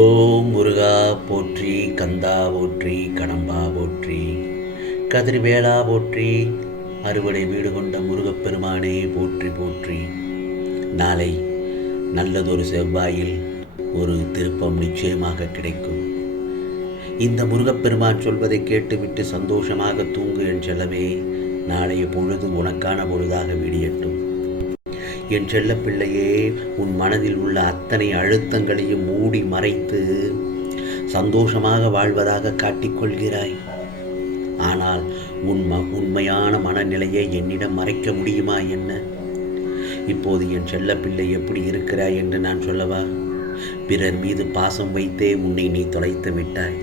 ஓம் முருகா போற்றி கந்தா போற்றி கடம்பா போற்றி கதிர்வேளா போற்றி அறுவடை வீடு கொண்ட முருகப்பெருமானே போற்றி போற்றி. நாளை நல்லதொரு செவ்வாயில் ஒரு திருப்பம் நிச்சயமாக கிடைக்கும். இந்த முருகப்பெருமான் சொல்வதை கேட்டுவிட்டு சந்தோஷமாக தூங்கு என் செலவே நாளைய பொழுது உனக்கான பொழுதாக விடியட்டும். என் செல்லப்பிள்ளையே உன் மனதில் உள்ள அத்தனை அழுத்தங்களையும் மூடி மறைத்து சந்தோஷமாக வாழ்வதாக காட்டிக்கொள்கிறாய் ஆனால் உன் ம உண்மையான மனநிலையை என்னிடம் மறைக்க முடியுமா என்ன? இப்போது என் செல்லப்பிள்ளை எப்படி இருக்கிறாய் என்று நான் சொல்லவா? பிறர் மீது பாசம் வைத்தே உன்னை நீ தொலைத்து விட்டாய்.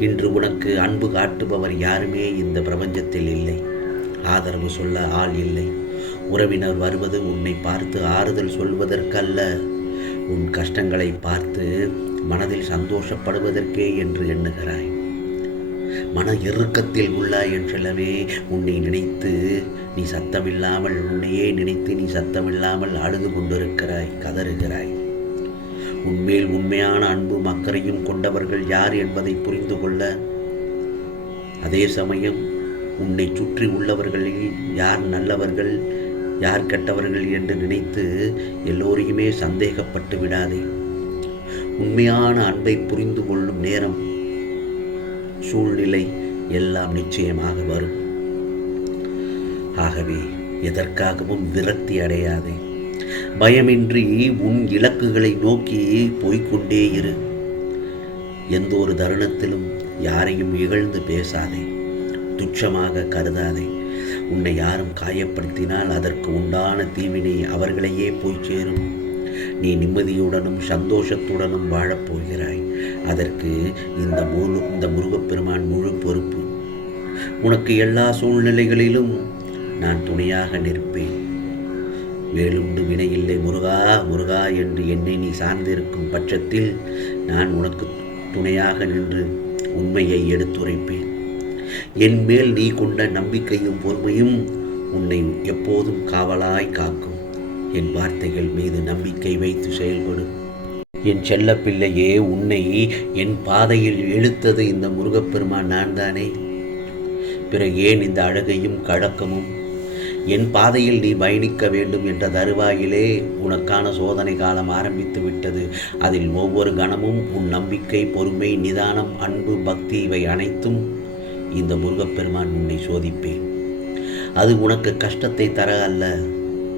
இன்று உனக்கு அன்பு காட்டுபவர் யாருமே இந்த பிரபஞ்சத்தில் இல்லை. ஆதரவு சொல்ல ஆள் இல்லை. உறவினர் வருவது உன்னை பார்த்து ஆறுதல் சொல்வதற்கல்ல. உன் கஷ்டங்களை பார்த்து மனதில் சந்தோஷப்படுவதற்கே என்று எண்ணுகிறாய். மன இறுக்கத்தில் உள்ளாய் என்றெல்லவே உன்னை நினைத்து நீ சத்தமில்லாமல் உன்னையே நினைத்து நீ சத்தமில்லாமல் அழுது கொண்டிருக்கிறாய் கதறுகிறாய். உண்மையில் உண்மையான அன்பும் அக்கறையும் கொண்டவர்கள் யார் என்பதை புரிந்து கொள்ள. அதே சமயம் உன்னை சுற்றி உள்ளவர்களில் யார் நல்லவர்கள் யார் கெட்டவர்கள் என்று நினைத்து எல்லோரையுமே சந்தேகப்பட்டு விடாதே. உண்மையான அன்பை புரிந்து கொள்ளும் நேரம் சூழ்நிலை எல்லாம் நிச்சயமாக வரும். ஆகவே எதற்காகவும் விரக்தி அடையாதே. பயமின்றி உன் இலக்குகளை நோக்கி போய்கொண்டே இரு. எந்த ஒரு தருணத்திலும் யாரையும் இகழ்ந்து பேசாதே. துச்சமாக கருதாதே. உன்னை யாரும் காயப்படுத்தினால் அதற்கு உண்டான தீவினை அவர்களையே போய் சேரும் நீ நிம்மதியுடனும் சந்தோஷத்துடனும் வாழப்போகிறாய் அதற்கு இந்த முழு இந்த முருகப்பெருமான் முழு பொறுப்பு. உனக்கு எல்லா சூழ்நிலைகளிலும் நான் துணையாக நிற்பேன். வேலுண்டு வினையில்லை முருகா முருகா என்று என்னை நீ சார்ந்திருக்கும் பட்சத்தில் நான் உனக்கு துணையாக நின்று உண்மையை எடுத்துரைப்பேன். என் மேல் நீ கொண்ட நம்பிக்கையும் பொறுமையும் உன்னை எப்போதும் காவலாய் காக்கும். என் வார்த்தைகள் மீது நம்பிக்கை வைத்து செயல்படும் என் செல்லப்பிள்ளையே உன்னை என் பாதையில் இழுத்தது இந்த முருகப்பெருமான் நான் தானே பிற ஏன் இந்த அழகையும் கழக்கமும் என் பாதையில் நீ பயணிக்க வேண்டும் என்ற தருவாயிலே உனக்கான சோதனை காலம் ஆரம்பித்து விட்டது. அதில் ஒவ்வொரு கணமும் உன் நம்பிக்கை பொறுமை நிதானம் அன்பு பக்தி இவை அனைத்தும் இந்த முருகப்பெருமான் உன்னை சோதிப்பேன். அது உனக்கு கஷ்டத்தை தர அல்ல.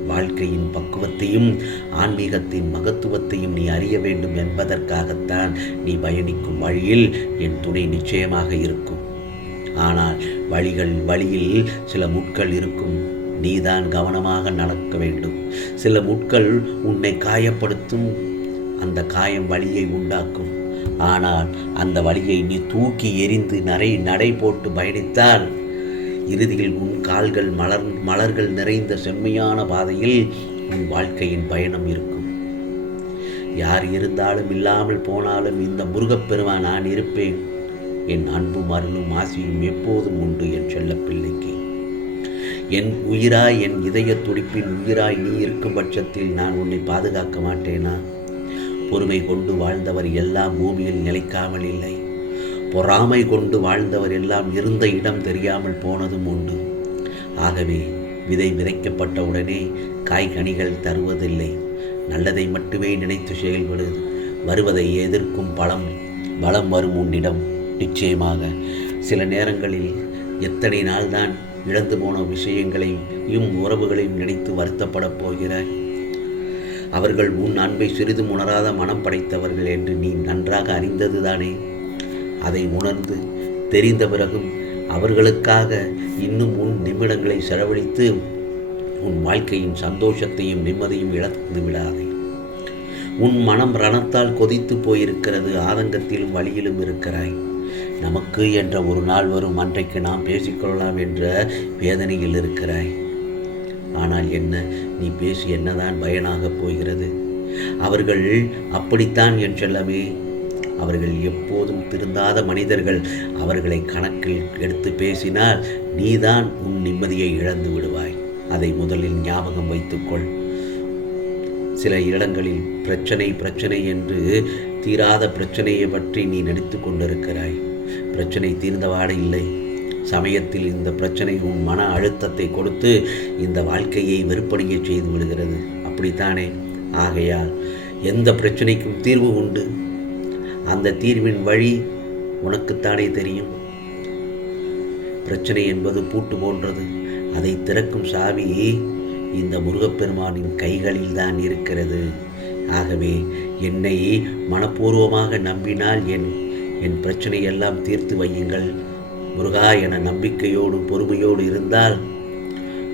வாழ்க்கையின் பக்குவத்தையும் ஆன்மீகத்தின் மகத்துவத்தையும் நீ அறிய வேண்டும் என்பதற்காகத்தான் நீ பயணிக்கும் வழியில் என் துணை நிச்சயமாக இருக்கும். ஆனால் வழிகள் வழியில் சில முட்கள் இருக்கும். நீதான் கவனமாக நடக்க வேண்டும். சில முட்கள் உன்னை காயப்படுத்தும். அந்த காயம் வழியை உண்டாக்கும். ஆனால் அந்த வழியை நீ தூக்கி எரிந்து நடை நடை போட்டு பயணித்தால் இறுதியில் உன் கால்கள் மலர் மலர்கள் நிறைந்த செம்மையான பாதையில் உன் வாழ்க்கையின் பயணம் இருக்கும். யார் இருந்தாலும் இல்லாமல் போனாலும் இந்த முருகப்பெருமான் நான் இருப்பேன். என் அன்பும் அருளும் ஆசியும் எப்போதும் உண்டு என் செல்லப்பிள்ளைக்கு என் உயிராய் என் இதய துடிப்பின் உயிராய் நீ இருக்கும் பட்சத்தில் நான் உன்னை பாதுகாக்க மாட்டேனா? பொறுமை கொண்டு வாழ்ந்தவர் எல்லாம் பூமியில் நிலைக்காமல் இல்லை. பொறாமை கொண்டு வாழ்ந்தவர் எல்லாம் இருந்த இடம் தெரியாமல் போனதும் உண்டு. ஆகவே விதை விதைக்கப்பட்ட உடனே காய்கனிகள் தருவதில்லை. நல்லதை மட்டுமே நினைத்து செயல்படு. வருவதை எதிர்க்கும் பலம் பலம் வரும் உன்னிடம். நிச்சயமாக சில நேரங்களில் எத்தனை நாள்தான் இழந்து போன விஷயங்களையும் உறவுகளையும் நினைத்து வருத்தப்படப் போகிறாய்? அவர்கள் உன் அன்பை சிறிதும் உணராத மனம் படைத்தவர்கள் என்று நீ நன்றாக அறிந்ததுதானே? அதை உணர்ந்து தெரிந்த பிறகும் அவர்களுக்காக இன்னும் உன் நிமிடங்களை செலவழித்து உன் வாழ்க்கையின் சந்தோஷத்தையும் நிம்மதியும் இழந்து விடாதே. உன் மனம் ரணத்தால் கொதித்து போயிருக்கிறது ஆதங்கத்திலும் வழியிலும் இருக்கிறாய். நமக்கு என்ற ஒரு நாள் வரும் அன்றைக்கு நாம் பேசிக்கொள்ளலாம் என்ற வேதனையில் இருக்கிறாய். ஆனால் என்ன நீ பேசி என்னதான் பயனாகப் போகிறது? அவர்கள் அப்படித்தான் என் செல்லமே. அவர்கள் எப்போதும் திருந்தாத மனிதர்கள். அவர்களை கணக்கில் எடுத்து பேசினால் நீதான் உன் நிம்மதியை இழந்து விடுவாய். அதை முதலில் ஞாபகம் வைத்துக்கொள். சில இடங்களில் பிரச்சனை பிரச்சனை என்று தீராத பிரச்சனையை பற்றி நீ நடித்து கொண்டிருக்கிறாய். பிரச்சனை தீர்ந்தவாடு இல்லை. சமயத்தில் இந்த பிரச்சனை உன் மன அழுத்தத்தை கொடுத்து இந்த வாழ்க்கையை வெறுப்படைய செய்து விடுகிறது. அப்படித்தானே? ஆகையால் எந்த பிரச்சனைக்கும் தீர்வு உண்டு. அந்த தீர்வின் வழி உனக்குத்தானே தெரியும். பிரச்சனை என்பது பூட்டு போன்றது. அதை திறக்கும் சாவி இந்த முருகப்பெருமானின் கைகளில் தான் இருக்கிறது. ஆகவே என்னை மனப்பூர்வமாக நம்பினால் என் என் பிரச்சனையெல்லாம் தீர்த்து வையுங்கள். முருகா என நம்பிக்கையோடு பொறுமையோடு இருந்தால்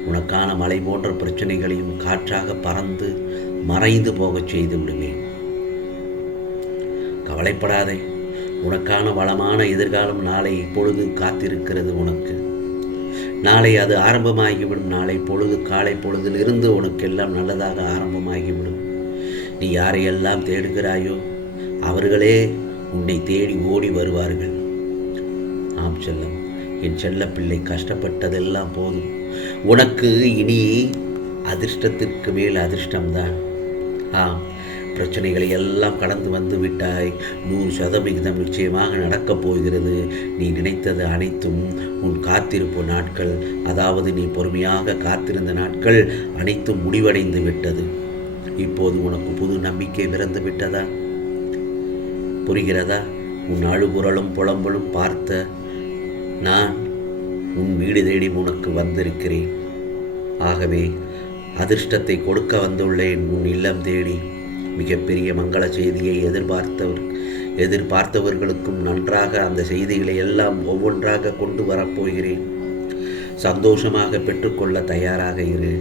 உனக்கான மலை போன்ற பிரச்சனைகளையும் காற்றாக பறந்து மறைந்து போகச் செய்து விடுவேன். கவலைப்படாதே உனக்கான வளமான எதிர்காலம் நாளை பொழுது காத்திருக்கிறது உனக்கு. நாளை அது ஆரம்பமாகிவிடும் நாளை பொழுது காலை பொழுதிலிருந்து உனக்கு எல்லாம் நல்லதாக ஆரம்பமாகிவிடும். நீ யாரையெல்லாம் தேடுகிறாயோ அவர்களே உன்னை தேடி ஓடி வருவார்கள். செல்லம். என் செல்ல பிள்ளை கஷ்டப்பட்டதெல்லாம் போதும். உனக்கு இனி அதிர்ஷ்டத்திற்கு மேல் அதிர்ஷ்டம்தான். ஆம் பிரச்சனைகளை எல்லாம் கடந்து வந்து விட்டாய். நூறு சதவிகிதம் நிச்சயமாக நடக்கப் போகிறது. நீ நினைத்தது அனைத்தும் உன் காத்திருப்பு நாட்கள். அதாவது நீ பொறுமையாக காத்திருந்த நாட்கள் அனைத்தும் முடிவடைந்து விட்டது. இப்போது உனக்கு புது நம்பிக்கை பிறந்து விட்டதா? புரிகிறதா? உன் அழுகுரலும் புலம்பலும் பார்த்த நான் உன் வீடு தேடி உனக்கு வந்திருக்கிறேன். ஆகவே அதிர்ஷ்டத்தை கொடுக்க வந்துள்ளேன். உன் இல்லம் தேடி மிகப்பெரிய மங்கள செய்தியை எதிர்பார்த்தவர் எதிர்பார்த்தவர்களுக்கும் நன்றாக அந்த செய்திகளை எல்லாம் ஒவ்வொன்றாக கொண்டு வரப்போகிறேன் சந்தோஷமாக பெற்றுக்கொள்ள தயாராக இரு.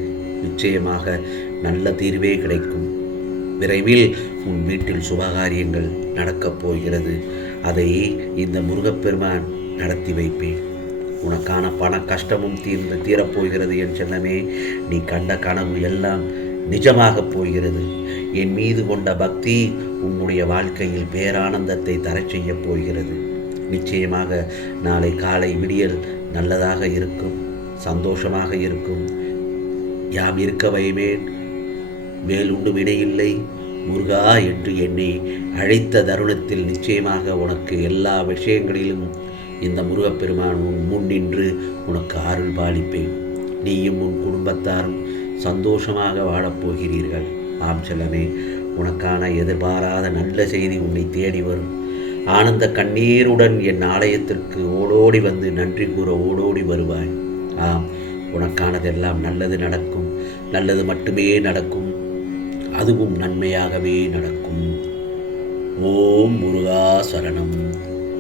நிச்சயமாக நல்ல தீர்வே கிடைக்கும். விரைவில் உன் வீட்டில் சுபகாரியங்கள் நடக்கப் போகிறது. அதை இந்த முருகப்பெருமான் நடத்தி வைப்பேன். உனக்கான பண கஷ்டமும் தீர்ந்து தீரப்போகிறது என் செல்லமே. நீ கண்ட கனவு எல்லாம் நிஜமாகப் போகிறது. என் மீது கொண்ட பக்தி உன்னுடைய வாழ்க்கையில் பேரானந்தத்தை தரச் செய்யப் போகிறது. நிச்சயமாக நாளை காலை விடியல் நல்லதாக இருக்கும் சந்தோஷமாக இருக்கும். யாம் இருக்க வைவேன் மேலுண்டு வினையில்லை முருகா என்று என்னை அழைத்த தருணத்தில் நிச்சயமாக உனக்கு எல்லா விஷயங்களிலும் இந்த முருகப்பெருமான் உன் முன் நின்று உனக்கு அருள் பாலிப்பேன். நீயும் உன் குடும்பத்தாரும் சந்தோஷமாக வாழப்போகிறீர்கள் ஆம் செல்லமே உனக்கான எதிர்பாராத நல்ல செய்தி உன்னை தேடி வரும். ஆனந்த கண்ணீருடன் என் ஆலயத்திற்கு ஓடோடி வந்து நன்றி கூற ஓடோடி வருவாய். ஆம் உனக்கானதெல்லாம் நல்லது நடக்கும். நல்லது மட்டுமே நடக்கும். அதுவும் நன்மையாகவே நடக்கும். ஓம் முருகா சரணம்.